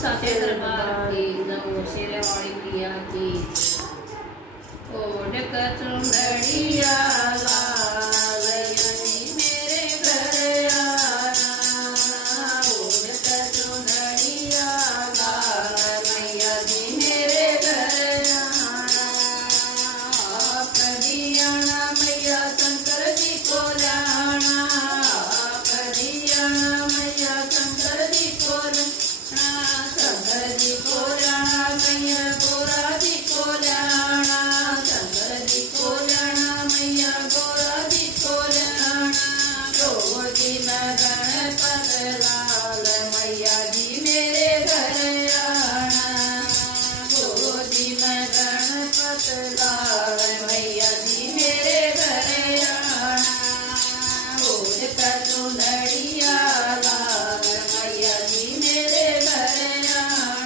साचे दरबार की जब शेरे वाली प्रिया की ओढ़ कर चुनरिया लाल यनी मेरे घर आना, ओढ़ कर चुनरिया लाल मैया जी मेरे घर आना। आप कभी आना मैया शंकर जी को लाना, आप कभी आना मैया शंकर जी को लाना, शंकर जी को लाना मैया गोरा जी को लाना, शंकर जी को लाना मैया गोरा जी को लाना। रोजी में गणपत लाल मैया जी मेरे घर आना, रोजी में गणपत लाल मैया जी मेरे घर आना। ओढ़ कर चुनरिया लाल मैया जी मेरे घर आना,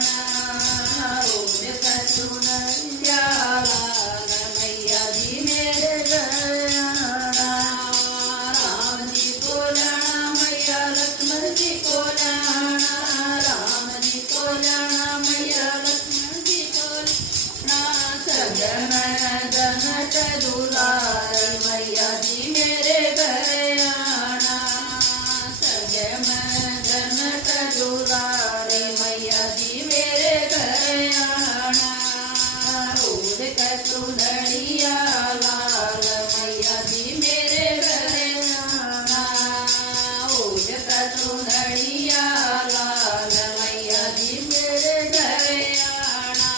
ओढ़ कर चुनरिया लाल मैया जी मेरे घर आना। राम जी को लाना मैया लक्ष्मण जी को लाना, राम जी को लाना मैया लक्ष्मण जी को लाना। सजन जनक दुलार मैया जी मेरे घर आना, सजन जनक दुलार मैया जी मेरे घर आना। ओढ़ कर चुनरिया लाल मैया जी मेरे घर आना, ओढ़ कर चुनरिया लाल मैया जी मेरे घर आना।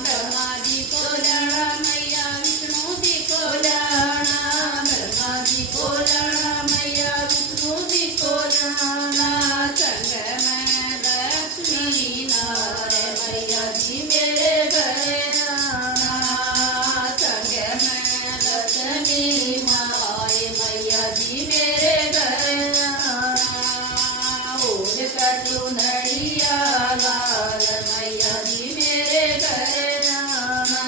ब्रह्मा जी को लाना मैया विष्णु जी को लाना, ब्रह्मा जी को लाना मैया विष्णु जी को लाना। संग में लक्ष्मी नारायण मैया जी मेरे घर आना, संग में लक्ष्मी माई मैया जी मेरे घर आना। ओढ़ कर चुनरिया लाल मैया जी मेरे घर आना।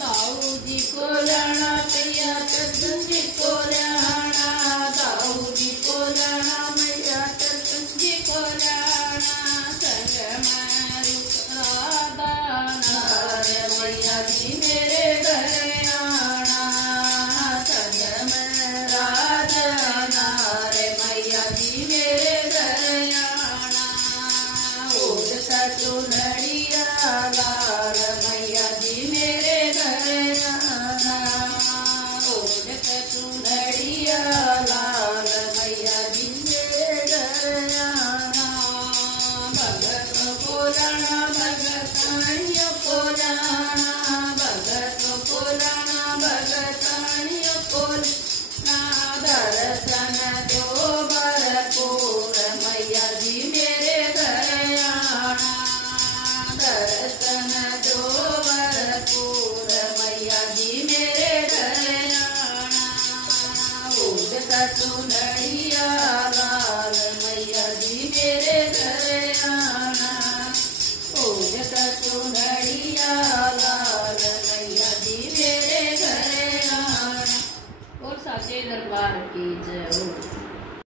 दाऊ जी को लाना प्रिया कृष्ण जी को लाना, दाऊ जी को लाना मैया कृष्ण जी को लाना। संग में रुद्रा नारायण मैया जी मेरे घर आना, संग में राधा नारायण मैया जी मेरे घर आना। ओढ़ कर चुनरिया लाल मैया जी मेरे घर आना, ओढ़ कर चुनरिया लाल मैया जी मेरे घर आना। भगत को लाना भगत को लाना,